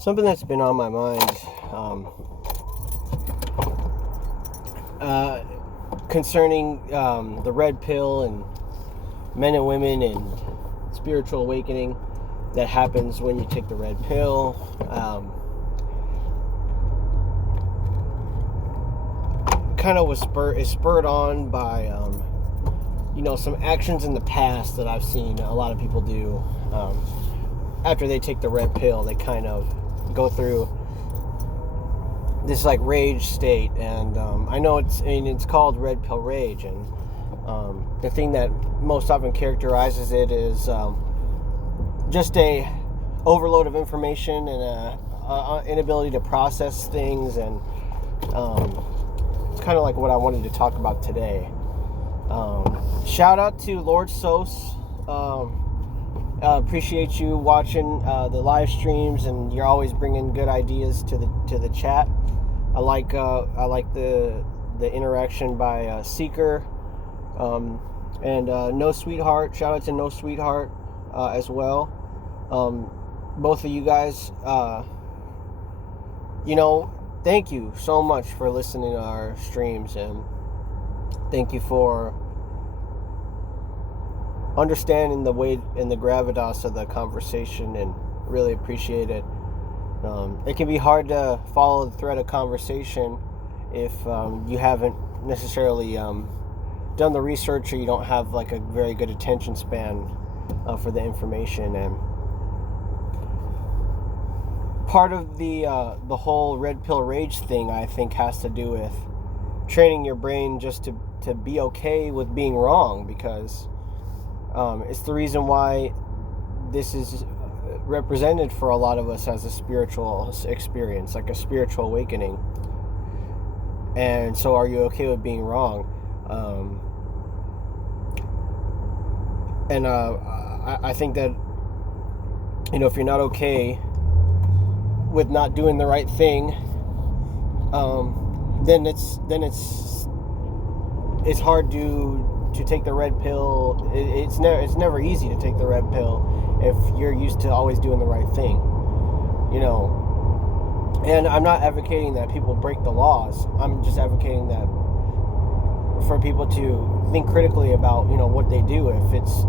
Something that's been on my mind concerning the red pill and men and women and spiritual awakening that happens when you take the red pill. Kind of was spurred on by some actions in the past that I've seen a lot of people do. After they take the red pill, they kind of go through this like rage state, and I know it's called red pill rage, and the thing that most often characterizes it is just a overload of information and a inability to process things, and it's kind of like what I wanted to talk about today. Shout out to Lord Sos. Appreciate you watching the live streams, and you're always bringing good ideas to the chat. I like the interaction by Seeker and No Sweetheart. Shout out to No Sweetheart as well. Both of you guys, thank you so much for listening to our streams, and thank you for understanding the weight and the gravitas of the conversation, and really appreciate it. It can be hard to follow the thread of conversation if you haven't necessarily done the research, or you don't have like a very good attention span for the information. And part of the whole red pill rage thing, I think, has to do with training your brain just to be okay with being wrong, because it's the reason why this is represented for a lot of us as a spiritual experience, like a spiritual awakening. And so, are you okay with being wrong? I think that if you're not okay with not doing the right thing, then it's hard to take the red pill. It's never easy to take the red pill if you're used to always doing the right thing, And I'm not advocating that people break the laws. I'm just advocating that for people to think critically about, what they do. If it's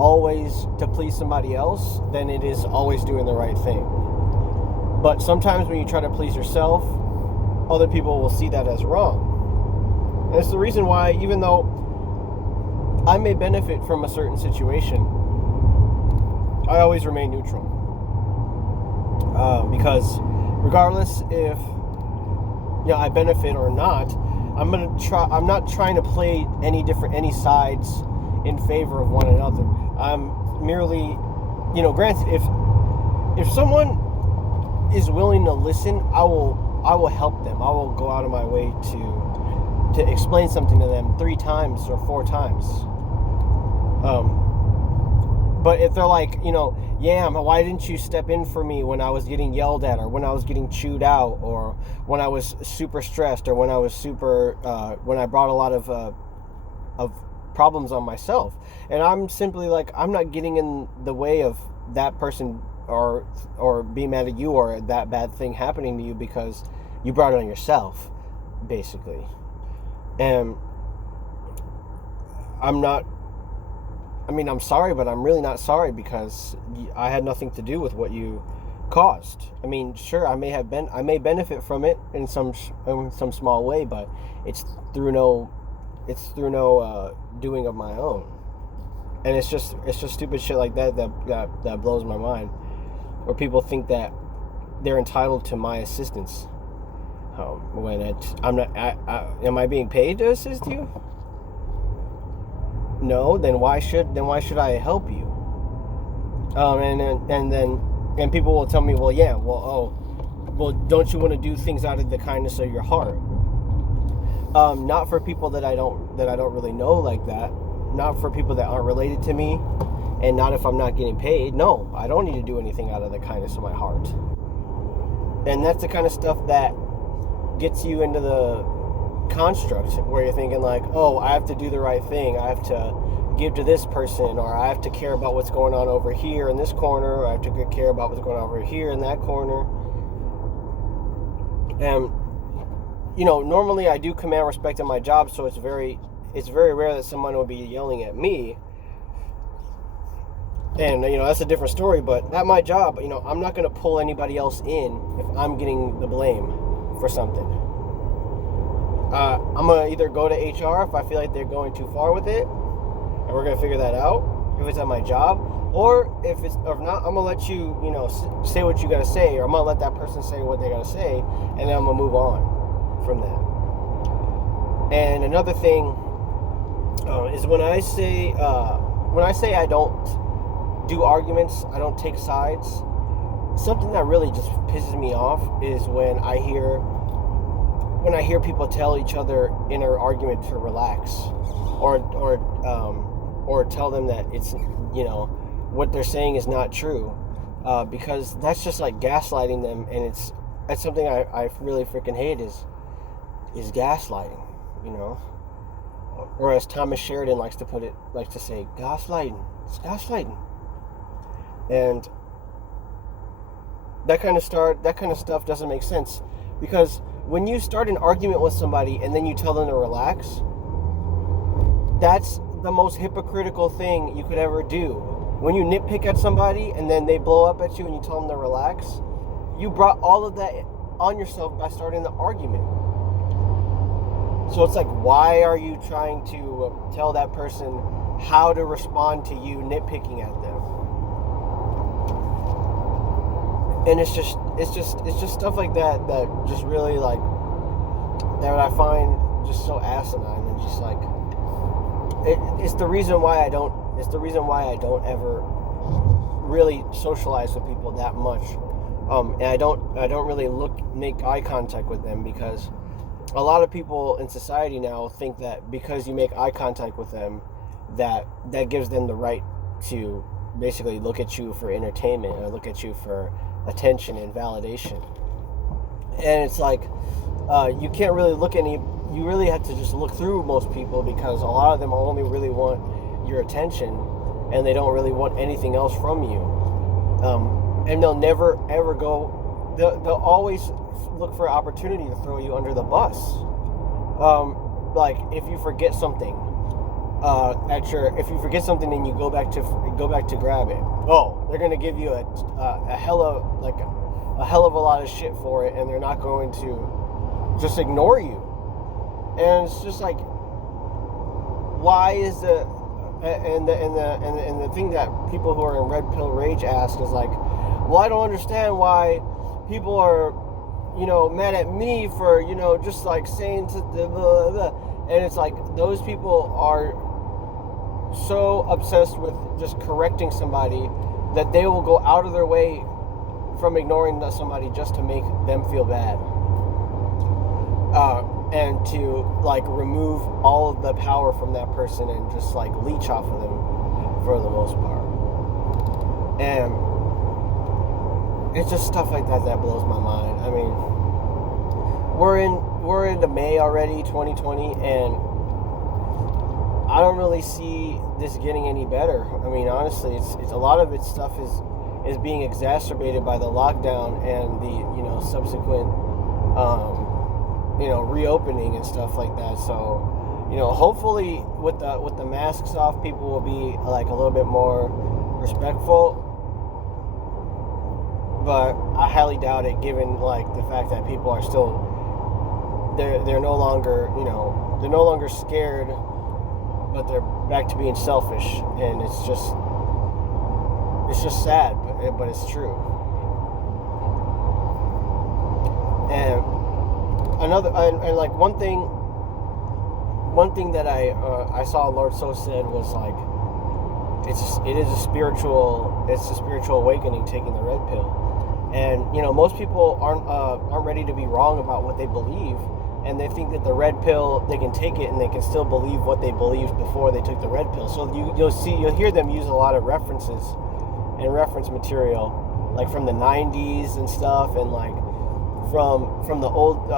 always to please somebody else, then it is always doing the right thing. But sometimes when you try to please yourself, other people will see that as wrong. And it's the reason why, even though I may benefit from a certain situation, I always remain neutral. Because regardless if I benefit or not, I'm not trying to play any sides in favor of one another. I'm merely, granted, if someone is willing to listen, I will help them. I will go out of my way to explain something to them 3 times or 4 times. But if they're like, Yam, why didn't you step in for me when I was getting yelled at, or when I was getting chewed out, or when I was super stressed, or when I was when I brought a lot of problems on myself, and I'm simply like, I'm not getting in the way of that person or be mad at you, or that bad thing happening to you, because you brought it on yourself, basically. And I'm sorry, but I'm really not sorry, because I had nothing to do with what you caused. Sure, I may benefit from it in some small way, but it's through no doing of my own. And it's just stupid shit like that blows my mind, where people think that they're entitled to my assistance. When I'm not. Am I being paid to assist you? No, then why should I help you? And people will tell me, well, don't you want to do things out of the kindness of your heart? Not for people that I don't really know like that. Not for people that aren't related to me, and not if I'm not getting paid. No, I don't need to do anything out of the kindness of my heart. And that's the kind of stuff that gets you into the construct where you're thinking like, oh, I have to do the right thing, I have to give to this person, or I have to care about what's going on over here in this corner, or I have to care about what's going on over here in that corner. And normally I do command respect in my job, so it's very rare that someone will be yelling at me. And that's a different story. But at my job, I'm not going to pull anybody else in if I'm getting the blame for something. I'm going to either go to HR if I feel like they're going too far with it, and we're going to figure that out if it's at my job. Or if not, I'm going to let you, say what you got to say, or I'm going to let that person say what they got to say, and then I'm going to move on from that. And another thing is when I say I don't do arguments, I don't take sides, something that really just pisses me off is when I hear people tell each other in an argument to relax, or tell them that it's what they're saying is not true, because that's just like gaslighting them, and that's something I really freaking hate is gaslighting, or as Thomas Sheridan likes to say, gaslighting. It's gaslighting. And that kind of stuff doesn't make sense, because when you start an argument with somebody and then you tell them to relax, that's the most hypocritical thing you could ever do. When you nitpick at somebody and then they blow up at you and you tell them to relax, you brought all of that on yourself by starting the argument. So it's like, why are you trying to tell that person how to respond to you nitpicking at them? And it's just stuff like that just really that I find just so asinine, and just like it's the reason why I don't ever really socialize with people that much, and I don't really make eye contact with them, because a lot of people in society now think that because you make eye contact with them, that gives them the right to basically look at you for entertainment, or look at you for attention and validation. And it's like, you can't really you really have to just look through most people, because a lot of them only really want your attention, and they don't really want anything else from you. And they'll never ever they'll always look for an opportunity to throw you under the bus. Like if you forget something, if you forget something and you go back to grab it, they're gonna give you a hell of a lot of shit for it, and they're not going to just ignore you. And it's just like, why is the thing that people who are in red pill rage ask is like, well, I don't understand why people are mad at me for just like saying to the blah, blah, blah. And it's like, those people are so obsessed with just correcting somebody that they will go out of their way from ignoring somebody just to make them feel bad, and to like remove all of the power from that person and just like leech off of them for the most part. And it's just stuff like that blows my mind. I mean, we're into May already, 2020, and I don't really see this getting any better. I mean, honestly, it's a lot of its stuff is being exacerbated by the lockdown and the subsequent reopening and stuff like that. So hopefully with the masks off, people will be like a little bit more respectful. But I highly doubt it, given like the fact that people are still they're no longer scared, but they're back to being selfish, and it's just sad, but it's true. And like one thing that I saw Lord So said was like, it is a spiritual awakening, taking the red pill. And most people aren't ready to be wrong about what they believe, and they think that the red pill, they can take it and they can still believe what they believed before they took the red pill. So you'll hear them use a lot of references and reference material, like from the 90s and stuff, and like from the old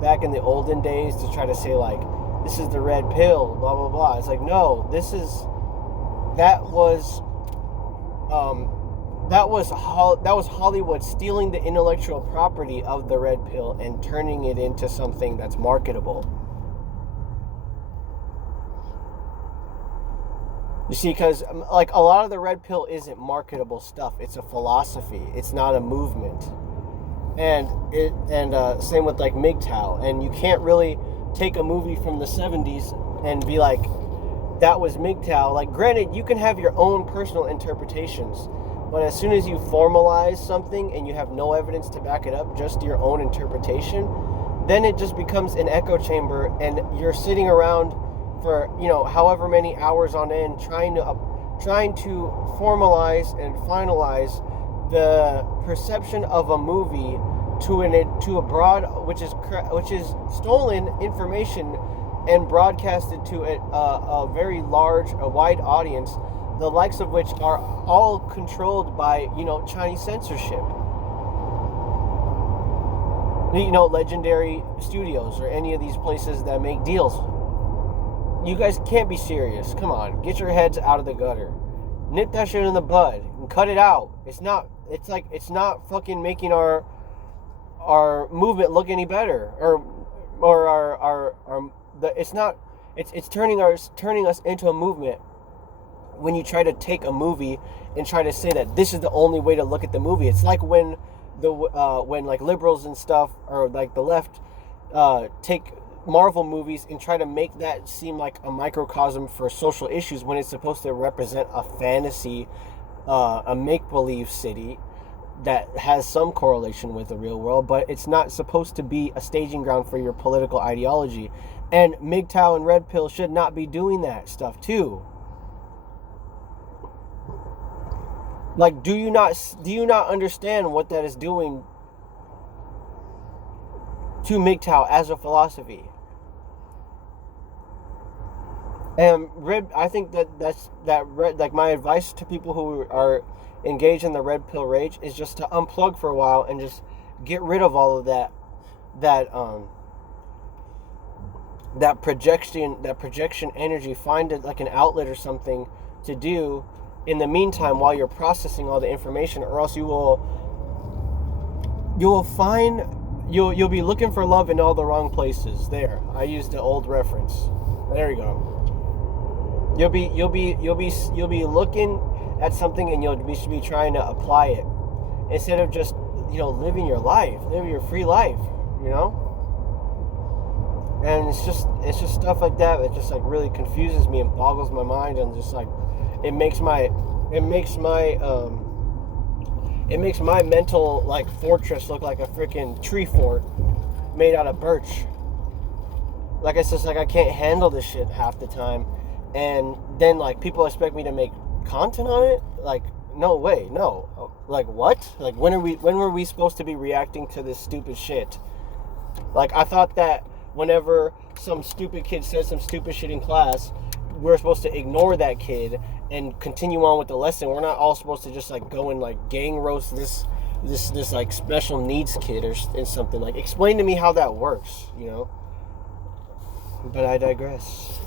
back in the olden days, to try to say like, this is the red pill, blah blah blah. It's like, no, that was that was Hollywood stealing the intellectual property of the red pill and turning it into something that's marketable. You see, because like a lot of the red pill isn't marketable stuff. It's a philosophy. It's not a movement. And same with like MGTOW. And you can't really take a movie from the 70s and be like, that was MGTOW. Like, granted, you can have your own personal interpretations, but as soon as you formalize something and you have no evidence to back it up, just your own interpretation, then it just becomes an echo chamber, and you're sitting around for, you know, however many hours on end trying to formalize and finalize the perception of a movie to a broad, which is stolen information and broadcasted to a very large, a wide audience, the likes of which are all controlled by, you know, Chinese censorship. You know, Legendary Studios or any of these places that make deals. You guys can't be serious. Come on, get your heads out of the gutter. Nip that shit in the bud and cut it out. It's not fucking making our movement look any better, it's turning us into a movement when you try to take a movie and try to say that this is the only way to look at the movie. It's like when like liberals and stuff, or like the left, take Marvel movies and try to make that seem like a microcosm for social issues when it's supposed to represent a fantasy, a make-believe city that has some correlation with the real world, but it's not supposed to be a staging ground for your political ideology. And MGTOW and Red Pill should not be doing that stuff too. Like, do you not understand what that is doing to MGTOW as a philosophy? And I think like my advice to people who are engaged in the red pill rage is just to unplug for a while and just get rid of all of that projection energy. Find it like an outlet or something to do in the meantime while you're processing all the information, or else you'll be looking for love in all the wrong places. There, I used the old reference. There you go. You'll be looking at something and you'll be trying to apply it instead of just, you know, living your life, living your free life, you know. And it's just stuff like that just like really confuses me and boggles my mind, and just like it makes my mental like fortress look like a freaking tree fort made out of birch. Like, it's just like I can't handle this shit half the time. And then, like, people expect me to make content on it? Like, no way, no. Like, what? Like, when were we supposed to be reacting to this stupid shit? Like, I thought that whenever some stupid kid says some stupid shit in class, we're supposed to ignore that kid and continue on with the lesson. We're not all supposed to just, like, go and, like, gang roast this like, special needs kid or something. Like, explain to me how that works, you know? But I digress.